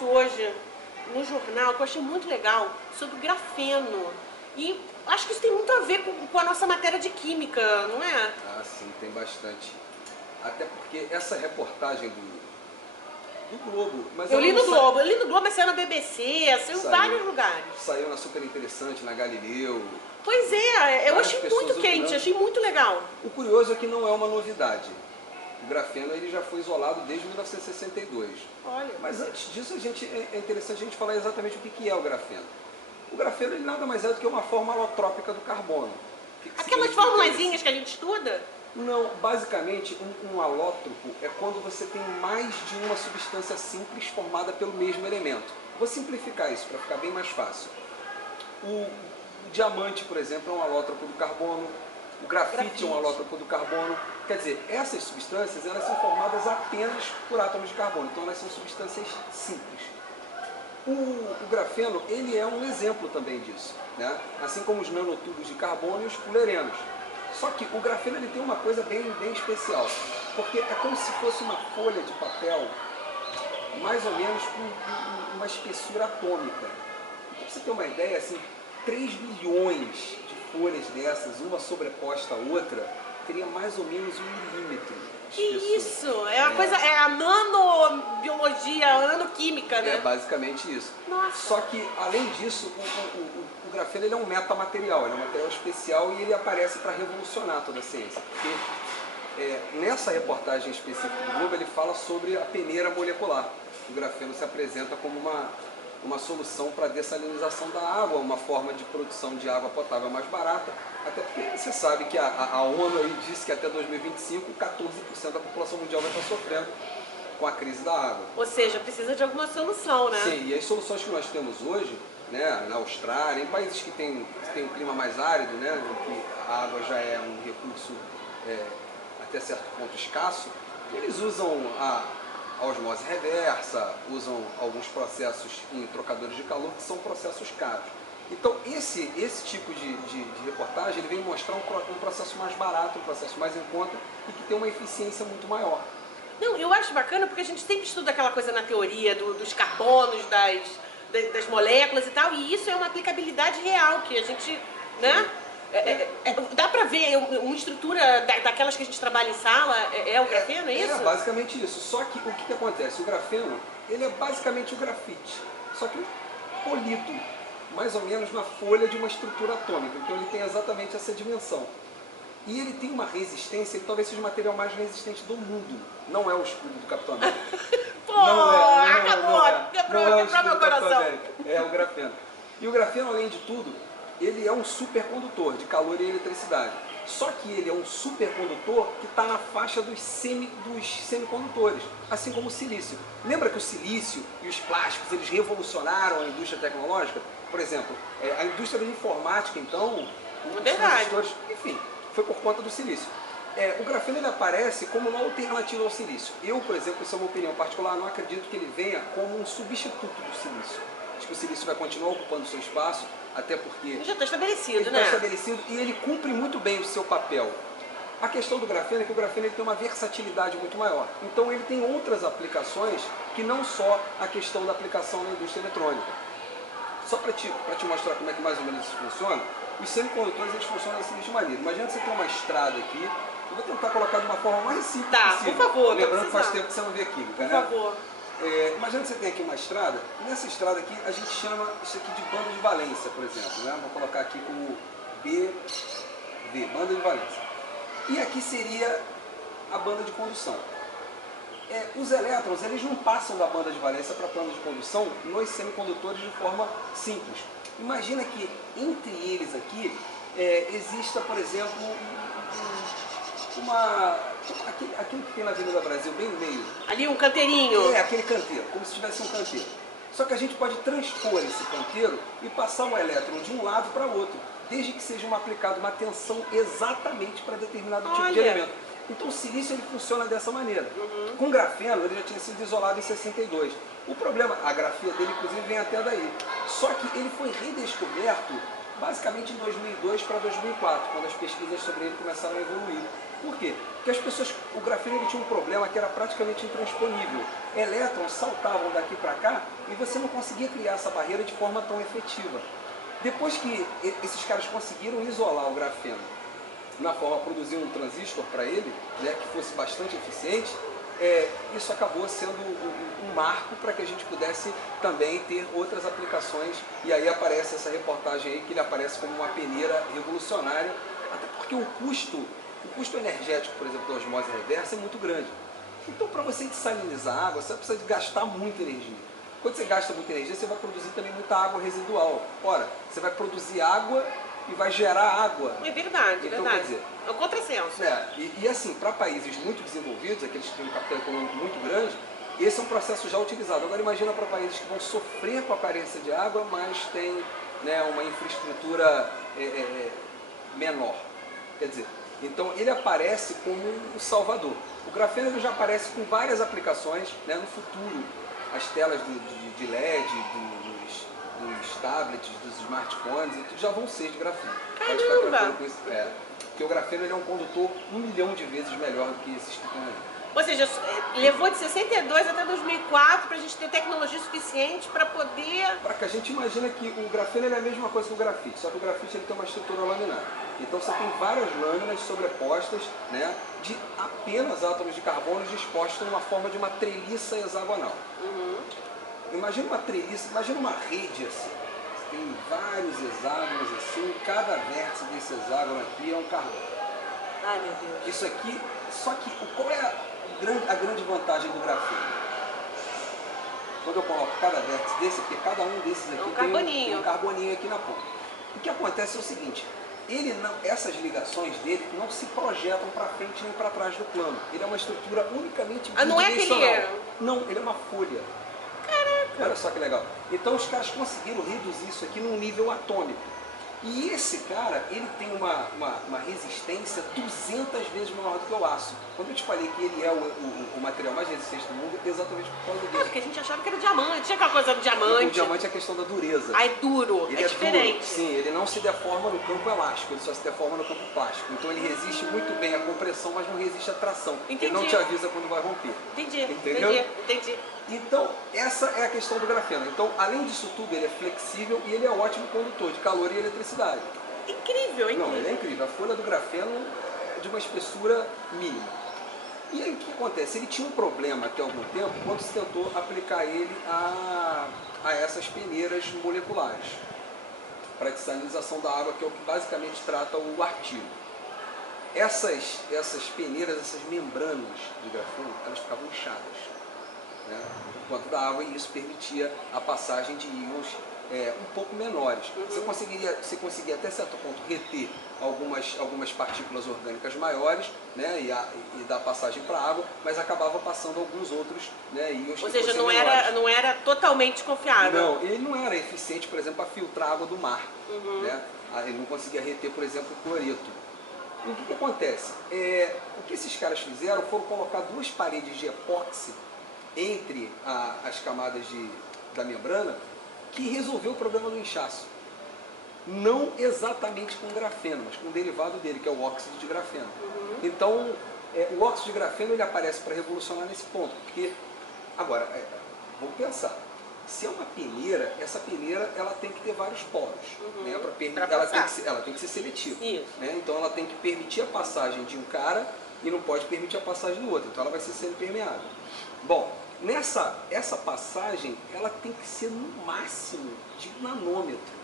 negócio hoje no jornal que eu achei muito legal sobre grafeno. E acho que isso tem muito a ver com a nossa matéria de química, não é? Ah, sim, tem bastante. Até porque essa reportagem do Globo... Mas Eu li no Globo, mas saiu na BBC, saiu em vários lugares. Saiu na Super Interessante, na Galileu. Pois é, eu achei muito quente, opinando. achei muito legal. O curioso é que não é uma novidade. O grafeno ele já foi isolado desde 1962. Olha. Mas antes disso, é interessante a gente falar exatamente o que é o grafeno. O grafeno ele nada mais é do que uma forma alotrópica do carbono. Aquelas formulazinhas que a gente estuda? Não, basicamente um alótropo é quando você tem mais de uma substância simples formada pelo mesmo elemento. Vou simplificar isso para ficar bem mais fácil. O diamante, por exemplo, é um alótropo do carbono. O grafite é um alótropo do carbono. Quer dizer, essas substâncias elas são formadas apenas por átomos de carbono, então elas são substâncias simples. O grafeno ele é um exemplo também disso, né? Assim como os nanotubos de carbono e os fullerenos. Só que o grafeno ele tem uma coisa bem especial, porque é como se fosse uma folha de papel, mais ou menos com uma espessura atômica. Então, pra você ter uma ideia, assim, 3 milhões de folhas dessas, uma sobreposta à outra, teria mais ou menos 1 milímetro de espessura. Que isso? É uma coisa, é a nanobiologia, a nanoquímica, né? É basicamente isso. Nossa. Só que, além disso, o grafeno ele é um metamaterial, ele é um material especial e ele aparece para revolucionar toda a ciência. Porque nessa reportagem específica do Globo, ele fala sobre a peneira molecular. O grafeno se apresenta como uma solução para a dessalinização da água, uma forma de produção de água potável mais barata, até porque você sabe que a ONU aí disse que até 2025, 14% da população mundial vai estar sofrendo com a crise da água. Ou seja, precisa de alguma solução, né? Sim, e as soluções que nós temos hoje, né, na Austrália, em países que têm um clima mais árido, né, em que a água já é um recurso até certo ponto escasso, eles usam a osmose reversa, usam alguns processos em trocadores de calor que são processos caros. Então esse tipo de reportagem ele vem mostrar um processo mais barato, um processo mais em conta e que tem uma eficiência muito maior. Não, eu acho bacana porque a gente sempre estuda aquela coisa na teoria dos carbonos, das moléculas e tal, e isso é uma aplicabilidade real que a gente, né? Dá pra ver uma estrutura daquelas que a gente trabalha em sala, o grafeno, é isso? É basicamente isso, só que o que acontece? O grafeno, ele é basicamente o grafite, só que polido, mais ou menos na folha de uma estrutura atômica, então ele tem exatamente essa dimensão. E ele tem uma resistência, ele talvez seja o material mais resistente do mundo. Não é o escudo do Capitão América. Pô, quebrou meu coração. É o grafeno. E o grafeno, além de tudo, ele é um supercondutor de calor e eletricidade. Só que ele é um supercondutor que está na faixa dos semicondutores, assim como o silício. Lembra que o silício e os plásticos eles revolucionaram a indústria tecnológica? Por exemplo, a indústria da informática, então, os transistores, enfim, foi por conta do silício. O grafeno ele aparece como uma alternativa ao silício. Eu, por exemplo, isso é uma opinião particular, não acredito que ele venha como um substituto do silício. Acho que o silício vai continuar ocupando o seu espaço, até porque ele já está estabelecido, ele né? está estabelecido e ele cumpre muito bem o seu papel. A questão do grafeno é que o grafeno ele tem uma versatilidade muito maior. Então ele tem outras aplicações que não só a questão da aplicação na indústria eletrônica. Só para te mostrar como é que mais ou menos isso funciona, os semicondutores eles funcionam da seguinte maneira. Imagina que você tem uma estrada aqui, eu vou tentar colocar de uma forma mais simples possível. Por favor. Lembrando que faz tempo que você não vê química, né? Por favor. Imagina que você tem aqui uma estrada, e nessa estrada aqui a gente chama isso aqui de banda de valência, por exemplo. Né? Vou colocar aqui como BV, banda de valência. E aqui seria a banda de condução. Os elétrons eles não passam da banda de valência para a banda de condução nos semicondutores de forma simples. Imagina que entre eles aqui exista, por exemplo, aquilo que tem na Avenida Brasil, bem no meio. Ali um canteirinho. Aquele canteiro, como se tivesse um canteiro. Só que a gente pode transpor esse canteiro e passar o elétron de um lado para o outro, desde que seja aplicada uma tensão exatamente para determinado tipo de elemento. Então o silício ele funciona dessa maneira. Com grafeno ele já tinha sido isolado em 62. O problema, a grafia dele inclusive vem até daí. Só que ele foi redescoberto basicamente em 2002 para 2004, quando as pesquisas sobre ele começaram a evoluir. Por quê? Porque as pessoas, o grafeno ele tinha um problema que era praticamente intransponível. Elétrons saltavam daqui para cá e você não conseguia criar essa barreira de forma tão efetiva. Depois que esses caras conseguiram isolar o grafeno na forma de produzir um transistor para ele, né, que fosse bastante eficiente, isso acabou sendo um marco para que a gente pudesse também ter outras aplicações. E aí aparece essa reportagem aí, que ele aparece como uma peneira revolucionária, até porque o custo energético, por exemplo, da osmose reversa é muito grande. Então, para você dessalinizar a água, você precisa de gastar muita energia. Quando você gasta muita energia, você vai produzir também muita água residual. Ora, você vai produzir água e vai gerar água. É verdade, então, verdade. Quer dizer, é um contrassenso. E assim, para países muito desenvolvidos, aqueles que têm um capital econômico muito grande, esse é um processo já utilizado. Agora imagina para países que vão sofrer com a carência de água, mas têm, né, uma infraestrutura menor. Quer dizer, então ele aparece como um salvador. O grafeno ele já aparece com várias aplicações, né, no futuro. As telas de LED, dos tablets, dos smartphones, já vão ser de grafeno. Pode ficar tranquilo com isso. Porque o grafeno ele é um condutor 1 milhão de vezes melhor do que esses que estão aí. Ou seja, levou de 62 até 2004 para a gente ter tecnologia suficiente para poder... Para que a gente imagine que o grafeno ele é a mesma coisa que o grafite, só que o grafite ele tem uma estrutura laminar. Então você tem várias lâminas sobrepostas, né, de apenas átomos de carbono dispostos numa forma de uma treliça hexagonal. Imagina uma treliça, imagina uma rede assim. Você tem vários hexágonos assim, cada vértice desse hexágono aqui é um carbono. Ai, meu Deus. Isso aqui, só que qual é a grande vantagem do grafeno? Quando eu coloco cada vértice desse aqui, cada um desses aqui tem um carboninho aqui na ponta. O que acontece é o seguinte, essas ligações dele não se projetam para frente nem para trás do plano. Ele é uma estrutura unicamente bidimensional. Não é aquele... Não, ele é uma folha. Caraca! Olha só que legal. Então os caras conseguiram reduzir isso aqui num nível atômico. E esse cara, ele tem uma resistência 200 vezes maior do que o aço. Quando eu te falei que ele é o material mais resistente do mundo, é exatamente por causa disso. Porque a gente achava que era diamante, tinha aquela coisa do diamante. O diamante é a questão da dureza. Ah, é duro, ele é diferente. Duro. Sim, ele não se deforma no campo elástico, ele só se deforma no campo plástico. Então ele resiste muito bem à compressão, mas não resiste à tração. Entendi. Ele não te avisa quando vai romper. Entendi, entendeu? entendi. Então, essa é a questão do grafeno. Então, além disso tudo, ele é flexível e ele é um ótimo condutor de calor e eletricidade. Incrível, incrível. Não, ele é incrível. A folha do grafeno é de uma espessura mínima. E aí o que acontece? Ele tinha um problema até algum tempo quando se tentou aplicar ele a essas peneiras moleculares para dessalinização da água, que é o que basicamente trata o artigo. Essas peneiras, essas membranas de grafeno, elas ficavam inchadas, né, por conta da água, e isso permitia a passagem de íons um pouco menores. Você conseguia até certo ponto reter algumas partículas orgânicas maiores, né, e dar passagem para a água, mas acabava passando alguns outros, né, íons. Ou seja, não era totalmente confiável. Não, ele não era eficiente, por exemplo, para filtrar água do mar. Né? Ele não conseguia reter, por exemplo, o cloreto. E o que acontece? O que esses caras fizeram foram colocar duas paredes de epóxi entre as camadas da membrana, que resolveu o problema do inchaço. Não exatamente com grafeno, mas com um derivado dele, que é o óxido de grafeno. Então, o óxido de grafeno ele aparece para revolucionar nesse ponto. Porque, agora, vamos pensar. Se é uma peneira, essa peneira ela tem que ter vários poros. Né, ela tem que ser seletiva. Né, então ela tem que permitir a passagem de um cara e não pode permitir a passagem do outro. Então ela vai ser semi-permeável. Bom, essa passagem, ela tem que ser no máximo de 1 nanômetro.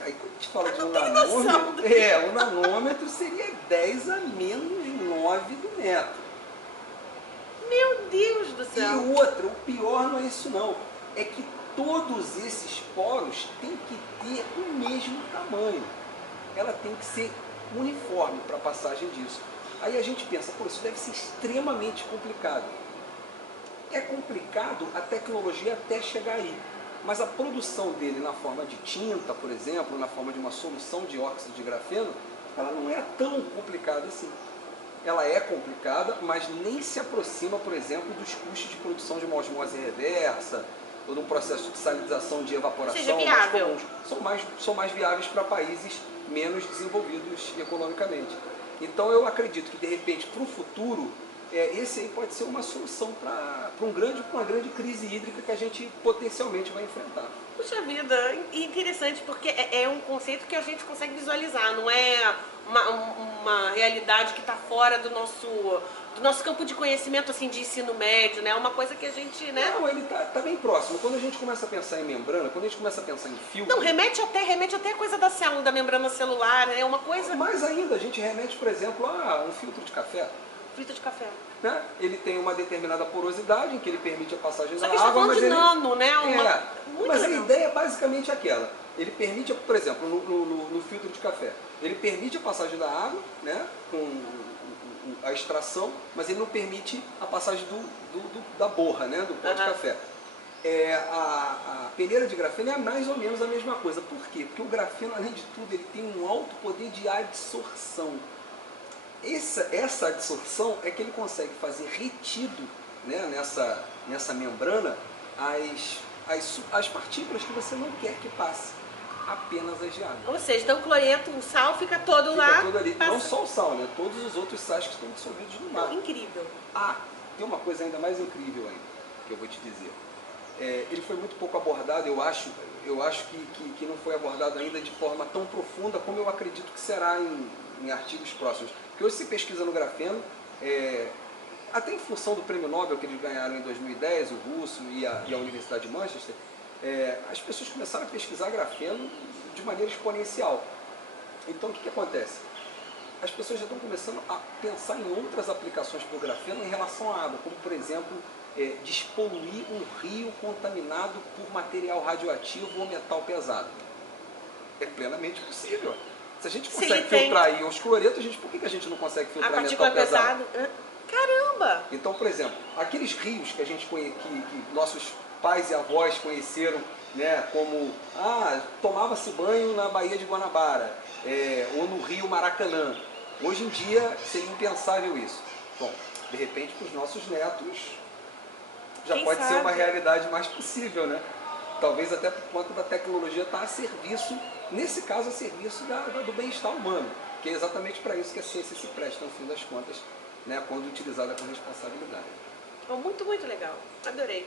Aí quando a gente fala de 1 nanômetro, 1 nanômetro seria 10 a menos 9 do metro. Meu Deus do céu! E outra, o pior não é isso não, é que todos esses poros têm que ter o mesmo tamanho. Ela tem que ser uniforme para a passagem disso. Aí a gente pensa, pô, isso deve ser extremamente complicado. É complicado a tecnologia até chegar aí, mas a produção dele na forma de tinta, por exemplo, na forma de uma solução de óxido de grafeno, ela não é tão complicada assim. Ela é complicada, mas nem se aproxima, por exemplo, dos custos de produção de uma osmose reversa, ou de um processo de salinização, de evaporação, Ou seja, viável. mais comuns, são mais viáveis para países menos desenvolvidos economicamente. Então eu acredito que, de repente, para o futuro, esse aí pode ser uma solução para uma grande crise hídrica que a gente potencialmente vai enfrentar. Puxa vida, interessante, porque é um conceito que a gente consegue visualizar, não é uma realidade que está fora do nosso campo de conhecimento, assim, de ensino médio, né? É uma coisa que a gente, né? Não, ele tá bem próximo. Quando a gente começa a pensar em membrana, quando a gente começa a pensar em filtro... Não, remete até a coisa da célula, da membrana celular, né? É uma coisa... Mais ainda, a gente remete, por exemplo, a um filtro de café. Filtro de café. Né? Ele tem uma determinada porosidade em que ele permite a passagem da Só que a gente tá água, falando mas de ele... nano, né? Mas a legal. ideia é basicamente aquela. Ele permite, por exemplo, no filtro de café, ele permite a passagem da água, né? Com a extração, mas ele não permite a passagem da borra, né? Do pó de café. A peneira de grafeno é mais ou menos a mesma coisa. Por quê? Porque o grafeno, além de tudo, ele tem um alto poder de adsorção. Essa adsorção é que ele consegue fazer retido, né, nessa membrana as partículas que você não quer que passe, apenas as de água. Ou seja, então o cloreto, o sal fica todo lá. Fica todo ali. Passa... Não só o sal, né? Todos os outros sais que estão dissolvidos no mar. Incrível. Tem uma coisa ainda mais incrível ainda, que eu vou te dizer. Ele foi muito pouco abordado, eu acho que não foi abordado ainda de forma tão profunda como eu acredito que será em artigos próximos. Porque hoje se pesquisa no grafeno, até em função do prêmio Nobel que eles ganharam em 2010, o russo e a Universidade de Manchester, as pessoas começaram a pesquisar grafeno de maneira exponencial. Então o que acontece? As pessoas já estão começando a pensar em outras aplicações para o grafeno em relação à água, como por exemplo, despoluir um rio contaminado por material radioativo ou metal pesado. É plenamente possível. Se a gente consegue filtrar aí os cloretos, por que a gente não consegue filtrar a metal partícula pesado? Caramba! Então, por exemplo, aqueles rios que que nossos pais e avós conheceram, né, como tomava-se banho na Baía de Guanabara, ou no Rio Maracanã. Hoje em dia seria impensável isso. Bom, de repente para os nossos netos já pode ser uma realidade mais possível, né? Talvez até por conta da tecnologia estar a serviço, nesse caso a serviço do bem-estar humano, que é exatamente para isso que a ciência se presta, no fim das contas, né, quando utilizada com responsabilidade. Muito, muito legal. Adorei.